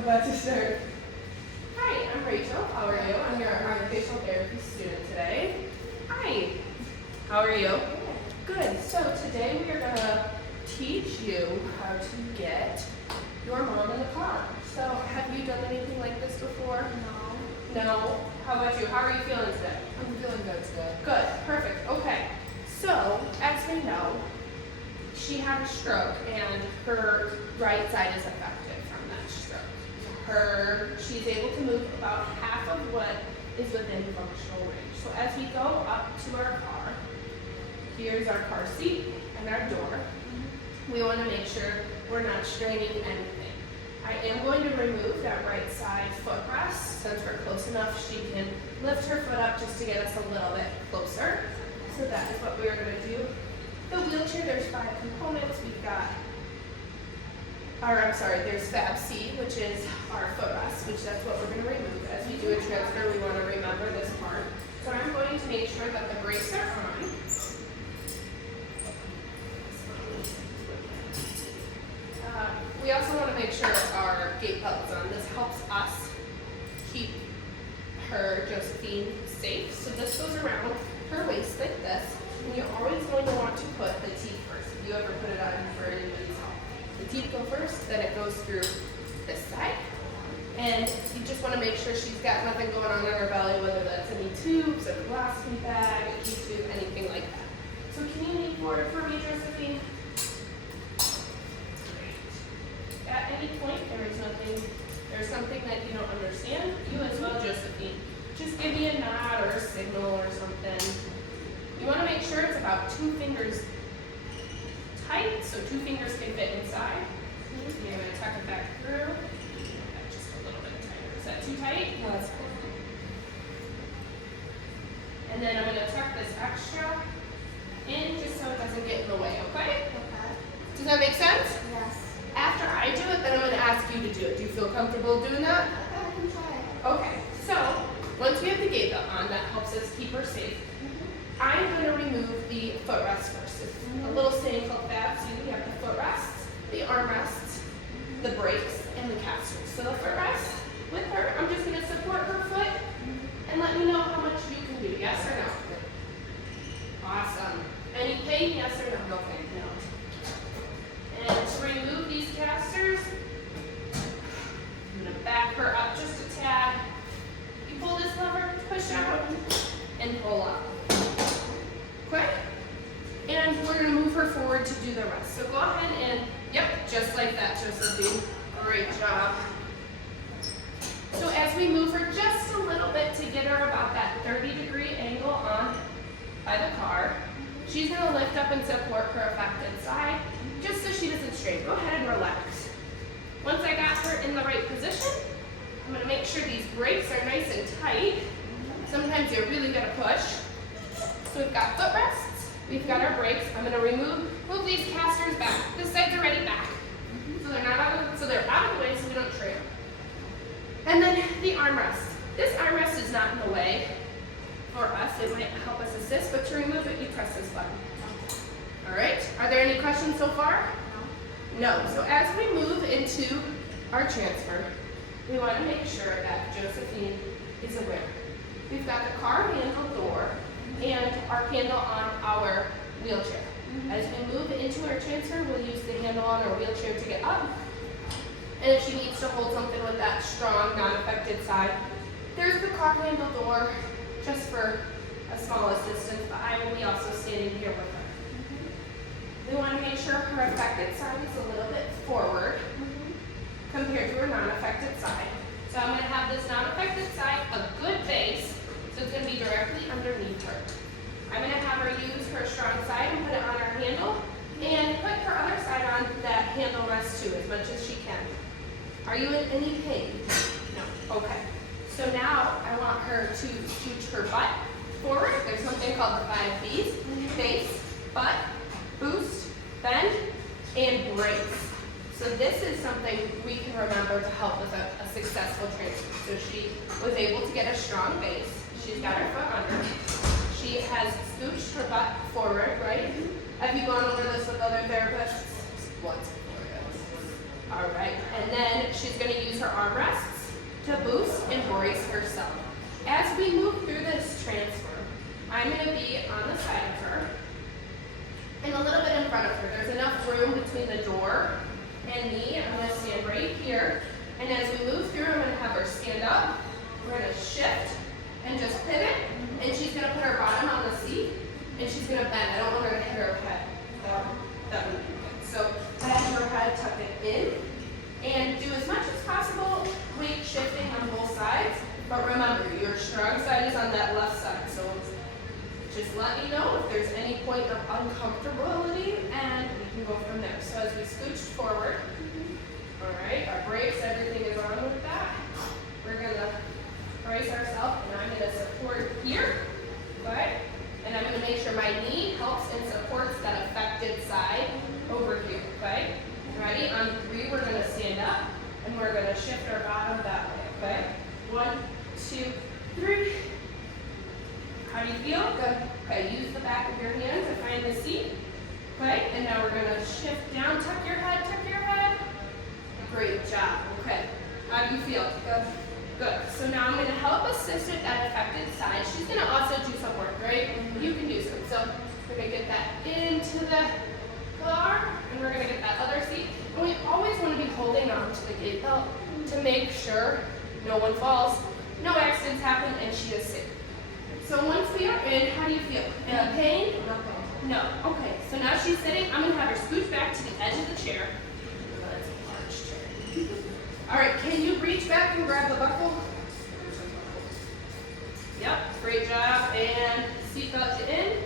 about to start. Hi, I'm Rachel. How are you? I'm your occupational therapy student today. Hi. How are you? Good. So today we are going to teach you how to get your mom in the car. So have you done anything like this before? No. No? How about you? How are you feeling today? I'm feeling good today. Good. Perfect. Okay. So, as we know, she had a stroke and her right side is affected from that stroke. She's able to move about half of what is within functional range. So as we go up to our car, here's our car seat and our door. We want to make sure we're not straining anything. I am going to remove that right side footrest. Since we're close enough, she can lift her foot up just to get us a little bit closer. So that is what we are going to do. The wheelchair, there's 5 components. We've got there's Fab C, which is our footrest, which that's what we're going to remove. As we do a transfer, we want to remember this part. So I'm going to make sure that the brakes are on. We also want to make sure our gate belt is on. This helps us keep her, Josephine, safe. So this goes around her waist like this. And you're always going to want to put the teeth first. If you ever put it on for anybody's help. The teeth go first, then it goes through this side. And you just want to make sure she's got nothing going on in her belly, whether that's any tubes, a colostomy bag, a key tube, anything like that. So can you lean forward for me, Josephine? At any point, there's something that you don't understand, you as well, Josephine. Just give me a nod or a signal or something. You want to make sure it's about 2 fingers tight, so 2 fingers can fit inside. You're going to tuck it back through. Just a little bit tighter. Is that too tight? No, that's cool. And then I'm going to tuck this extra in just so it doesn't get in the way, okay? Okay. Does that make sense? Yes. After I do it, then I'm going to ask you to do it. Do you feel comfortable doing that? I can try it. Okay, so once we have the gate belt on, that helps us keep her safe. I'm going to remove the footrest first. It's a little saying called Fab C. We have the footrests, the armrests, the brakes, and the casters. So the footrest, with her, I'm just going to support her foot and let me know how much you can do. Yes or no? Awesome. Any pain? Yes or no? No pain. No. And to remove these casters, I'm going to back her up just a tad. You pull this lever, push out, and pull up. Okay? And we're going to move her forward to do the rest. So go ahead and, yep, just like that, Josephine. Great job. So as we move her just a little bit to get her about that 30-degree angle on by the car, she's going to lift up and support her affected side, just so she doesn't strain. Go ahead and relax. Once I got her in the right position, I'm going to make sure these brakes are nice and tight. Sometimes you're really going to push. So we've got footrests, we've got our brakes. I'm going to move these casters back. This side's already back. So they're out of the way so we don't trail. And then the armrest. This armrest is not in the way for us. It might help us assist, but to remove it, you press this button. All right, are there any questions so far? No. So as we move into our transfer, we want to make sure that Josephine is aware. We've got the car handle door and our handle on our wheelchair. As we move into our transfer, we'll use the handle on our wheelchair to get up. And if she needs to hold something with that strong, non-affected side, there's the car handle door just for a small assistance, but I will be also standing here with her. We want to make sure her affected side is a little bit forward compared to her non-affected side. So I'm going to have this non-affected side a good base, so it's going to be directly underneath her. I'm going to have her use her strong side and put it on her handle, and put her other side on that handle rest too, as much as she can. Are you in any pain? No. Okay. So now I want her to scooch her butt forward. There's something called the 5 B's: base, butt, boost, bend, and brace. So this is something we can remember to help with a successful transfer. So she was able to get a strong base. She's got her foot under. She has scooched her butt forward, right? Have you gone over this with other therapists? Once before, yes. All right. And then she's going to use her armrests to boost and brace herself. As we move through this transfer, I'm going to be on the side of her and a little bit in front of her. There's enough room between the door and me. I'm going to stand right here. And as we move through, I'm going to have her stand up. We're going to shift and just pivot. And she's going to put her bottom on the seat. And she's going to bend. I don't want her to hit her head. That would be good. So bend her head, tuck it in. And do as much as possible weight shifting on both sides. But remember, your strong side is on that left side. So just let me know if there's any point of uncomfortability, and we can go from there. So as we scooch forward, all right, our brakes, everything is on with that. We're gonna brace ourselves, and I'm gonna support here, okay? And I'm gonna make sure my knee helps and supports that affected side over here, okay? Ready? On 3, we're gonna stand up, and we're gonna shift our bottom that way, okay? 1, 2, 3. How do you feel? Good. Okay, use the back of your hand to find the seat. Okay, and now we're gonna shift down, tuck your head, tuck your head. Great job. Okay, how do you feel? Good. Good. So now I'm gonna help assist at that affected side. She's gonna also do some work, right? You can do some. So we're gonna get that into the car, and we're gonna get that other seat. And we always wanna be holding on to the gate belt to make sure no one falls, no accidents happen, and she is safe. So once we are in, how do you feel? Pain? No. Okay. So now she's sitting. I'm going to have her scooch back to the edge of the chair. That's a large chair. All right. Can you reach back and grab the buckle? Yep. Great job. And seatbelt you in.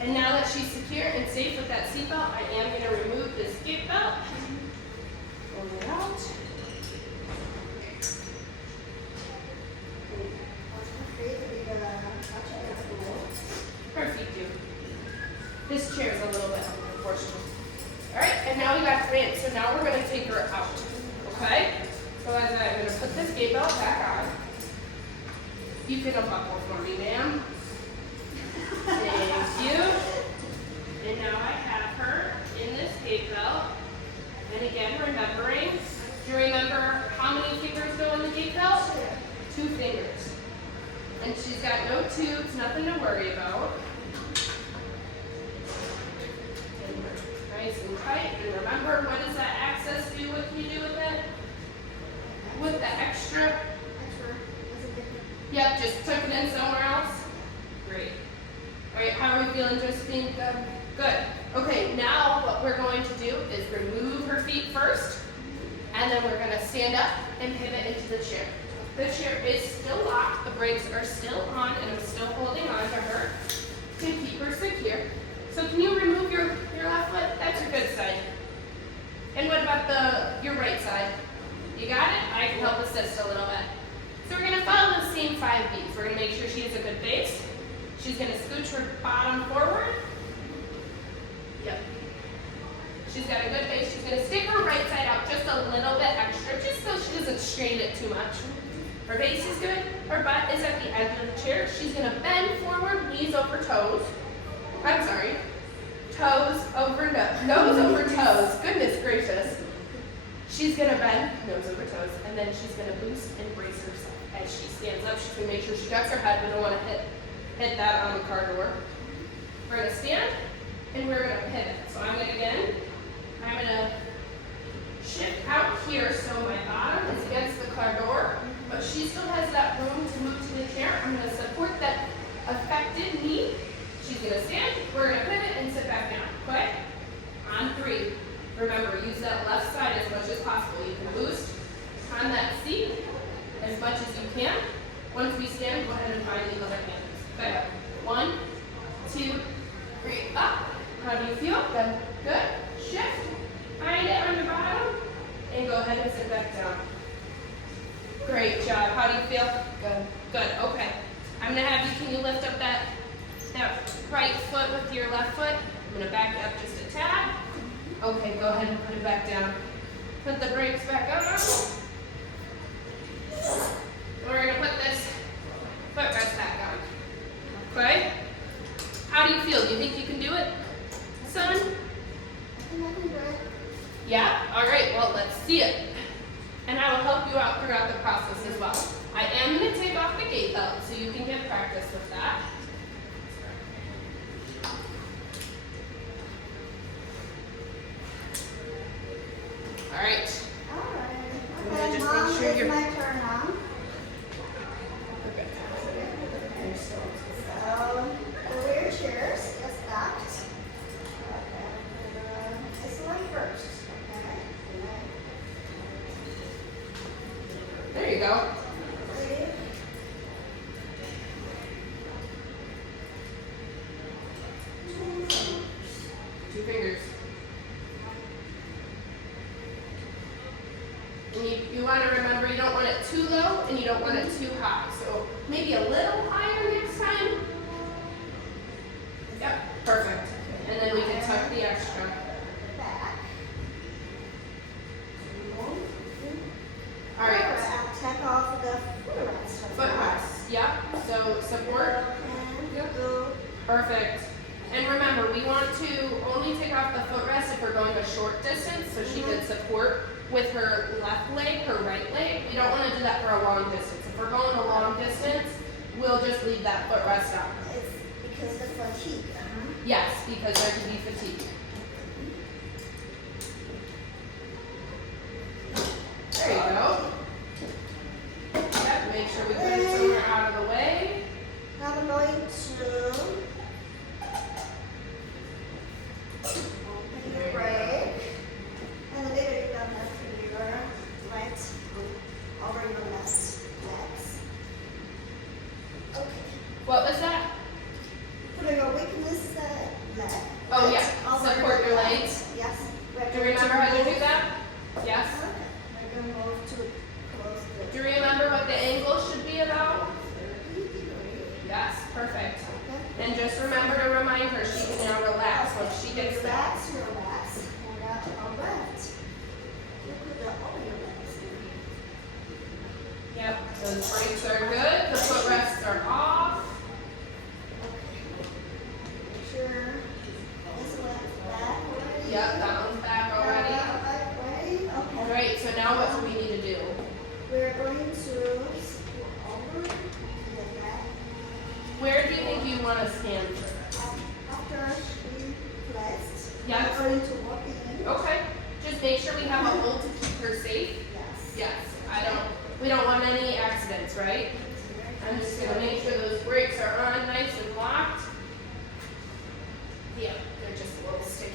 And now that she's secure and safe with that seatbelt, I am going to remove this gate belt. Pull it out. Her feet do. This chair is a little bit unfortunate. All right, and now we got her in. So now we're going to take her out. Okay? So as I'm going to put this gate belt back on, you can unbuckle for me, ma'am. Thank you. And now I have her in this gate belt. And again, remembering, do you remember how many fingers go in the gate belt? 2 fingers. And she's got no tubes, nothing to worry about. And nice and tight. And remember, what does that access do? What can you do with it? With the extra? Yep, just tuck it in somewhere else. Great. All right, how are we feeling, Josephine? Good. Good. Okay, now what we're going to do is remove her feet first, and then we're going to stand up and pivot into the chair. The chair is still locked, the brakes are still on, and I'm still holding on to her to keep her secure. So can you remove your left foot? That's your good side. And what about your right side? You got it? I can help assist a little bit. So we're going to follow the same 5 beats. We're going to make sure she has a good base. She's going to scooch her bottom forward. Yep. She's got a good base. She's going to stick her right side out just a little bit extra, just so she doesn't strain it too much. Her base is good. Her butt is at the edge of the chair. She's going to bend forward, knees over toes. I'm sorry. Toes over nose over toes. Goodness gracious. She's going to bend, nose over toes, and then she's going to boost and brace herself. As she stands up, she's going to make sure she ducks her head. We don't want to hit that on the car door. We're going to stand, and we're going to pivot. So I'm going to shift out here so my bottom is against the car door, but she still has that room to move to the chair. I'm going to support that affected knee. She's going to stand, we're going to pivot and sit back down, okay? On 3. Remember, use that left side as much as possible. You can boost on that seat as much as you can. Once we stand, go ahead and find the other hand. Okay, 1, 2, 3, up. How do you feel? Good. Good. Shift. Find it on the bottom. And go ahead and sit back down. Great job. How do you feel? Good. Good. Okay. I'm going to have you, can you lift up that right foot with your left foot? I'm going to back you up just a tad. Okay, go ahead and put it back down. Put the brakes back on. We're going to put this footrest back on. Okay? How do you feel? Do you think you can do it, son? Yeah? All right, well, let's see it. And I will help you out throughout the process as well. I am going to take off the gait belt so you can get practice with that. All right. Alright. gonna Okay, just Mom, make sure it's you're- my turn now. So, the rear chairs get stacked. Okay. This one first. Okay. There you go. Three. Two fingers. And you want to remember you don't want it too low and you don't want it too high. So maybe a little higher next time. Yep, perfect. And then we can tuck the extra. Back. All right, Alright, take off the footrest. footrest. Yep, so support. And go. Perfect. And remember, we want to only take off the footrest if we're going a short distance so she can support with her left leg, her right leg. We don't want to do that for a long distance. If we're going a long distance, we'll just leave that footrest on. It's because the fatigue. Yes, because there could be fatigue. There you go. Yep, make sure we put it somewhere out of the way. Now I'm going to open your brake and then you're gonna have your right over your left legs. Okay. What was that? For your weakness leg. Oh, yeah. Over Support your left. legs. Yes. Do you remember how to do that? Yes. Okay. We're gonna move to close the Do you remember what the angle should be about? 30 degree. Yes, perfect. Okay. And just remember to remind her she can now relax once she gets there. Relax, relax. And all right. You put the over your legs. Yep, those brakes are good. The footrests are off. Make sure this one's back already. Yep, that one's back already. Back ready? All Okay. right, so now what do we need to do? We're going to scoot over and then back. Where do you think you want to stand for this? After she placed, Yes. we're going to walk in. Okay, just make sure we have a hold to keep her safe. Yes. Yes, we don't want any accidents, right? I'm just gonna make sure those brakes are on nice and locked. Yeah, they're just a little sticky.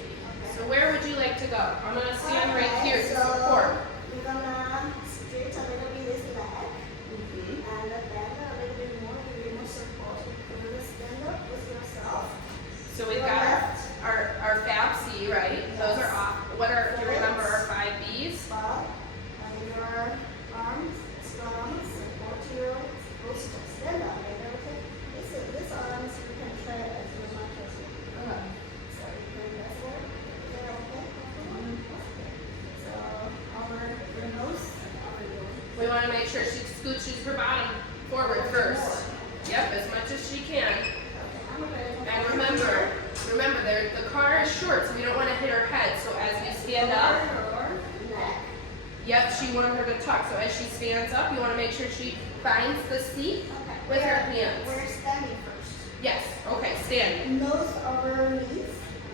So where would you like to go? I'm gonna stand right Okay, here to so support. We're gonna straight a little bit this leg. Mhm. And bend a little bit more, give you more support. You're gonna stand up with yourself. So we've Your got left our Fab C, right? Those are off. What are, do you remember our 5 B's? spot and your arms, strong, support your wrist. Stand up, okay? This arms you can try as much as you can. So you can that's it. Is that okay? Okay. So over your nose, over your We want to make sure she scooches her bottom forward first. Yep, as much as she can. And remember, the car is short, so we don't want to hit her head. So as you stand up, neck. yep, she wanted her to tuck. So as she stands up, you want to make sure she finds the seat Okay. with her hands. We're standing first. Yes, okay, stand. Nose over knees.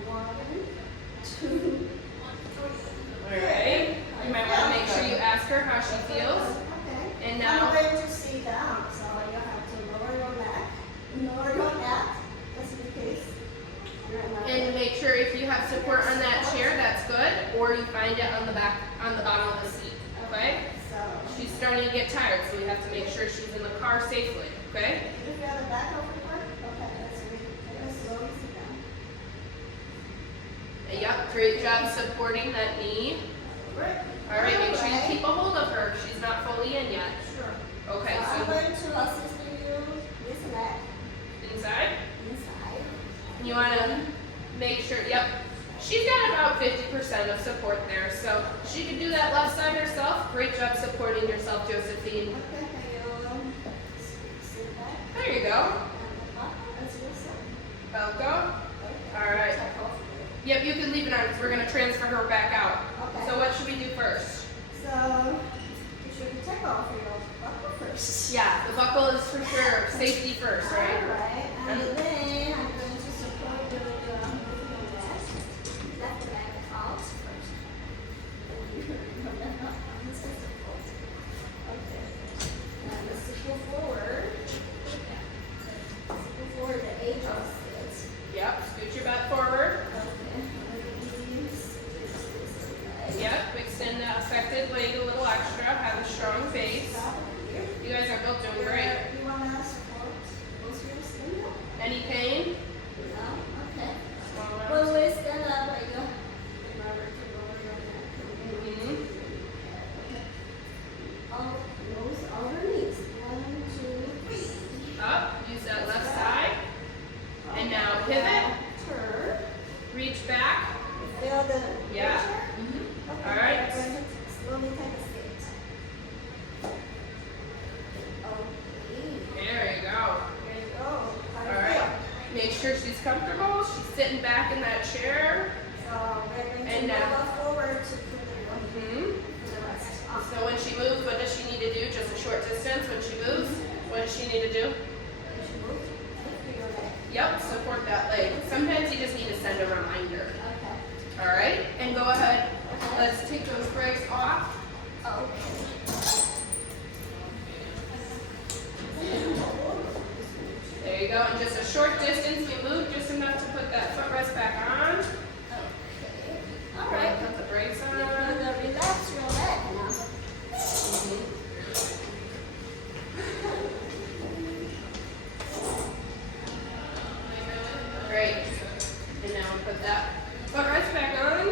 1, 2, 3. All right. You might want to make sure you ask her how she feels. Okay. And now- I'm going to sit down, so you have to lower your neck. Lower your neck, just in case. And make sure if you have support on that chair, that's good, or you find it on the back, on the bottom of the seat, okay? So, She's starting to get tired, so we have to make sure she's in the car safely, okay? if you're at the back of the car, okay, that's great. Let's slowly sit down. Yep, great job supporting that knee. Great. All right, make sure you keep a hold of her. She's not fully in yet. Sure. Okay, So I'm so going to assist you this neck inside. inside. You want to make sure, yep. She's got about 50% of support there, so she can do that left side herself. Great job supporting yourself, Josephine. Okay, can you sit back? There you go. And the back as yourself. Velcro. Okay. All right. Take off. Yep, you can leave it on because we're going to transfer her back out. Okay. So what should we do first? So Yep, extend that affected leg a little extra, have a strong base. Stop here. You guys are both doing great. You wanna support both your stand up? Any pain? No? Okay. Small When ones. we stand up, I go. Remember to lower your neck. Mhm. All those underneath. 1, 2, 3. Up, use that left side. And now pivot. Turn. Reach back. Feel the Yeah. pressure? Mhm. Okay. All right. we're going to slowly take a skate. Okay. There you go. There you go. All right. Make sure she's comfortable. She's sitting back in that chair. So we're going to And move now- her forward to put the Mhm. rest. So when she moves, what does she need to do? Just a short distance when she moves? What does she need to do? If you move, lift your leg. Yep, support that leg. Sometimes you just need to send a reminder. Okay. All right? And go ahead. Let's take those brakes off. There you go. And just a short distance. We move just enough to put that footrest back on. Okay. All right. Put the brakes on. You're gonna relax your leg now. Great. And now we put that footrest back on.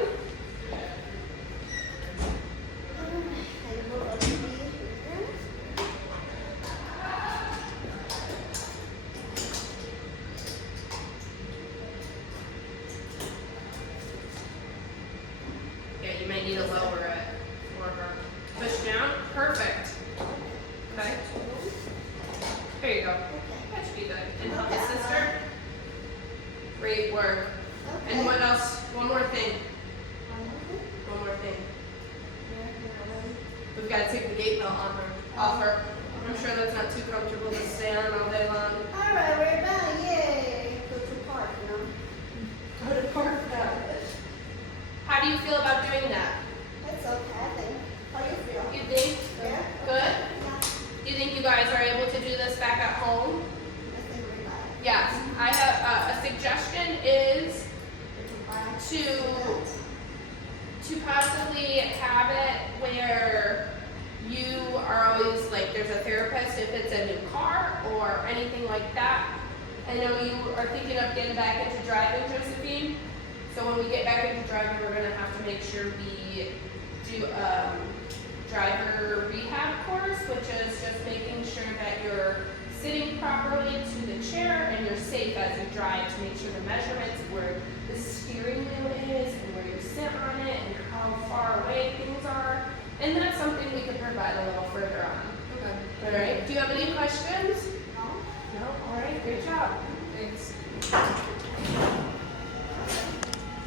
And move over here. Yeah, you might need to lower it for her. Push down. Perfect. Okay. There you go. That should be good. And help the sister. Great work. Okay. And what else? One more thing. One more thing. One more thing. Here, here, We've got to take the gate belt off her. I'm sure that's not too comfortable to stay on all day long. all right, we're done. Yay. Go to park now. Go to park now. How do you feel about doing that? It's okay, I think. How do you feel? You think? Yeah? Good? Yeah. Do you think you guys are able to do this back at home? I think we're done. Yes. I have a suggestion is to possibly have it where you are always like there's a therapist if it's a new car or anything like that. I know you are thinking of getting back into driving, Josephine. So when we get back into driving, we're gonna have to make sure we do driver rehab course, which is just making sure that you're sitting properly to the chair and you're safe as you drive to make sure the measurements of where the steering wheel is and where you sit on it and how far away things are. And that's something we can provide a little further on. Okay. All right. Do you have any questions? No? No? All right. Great job. Thanks.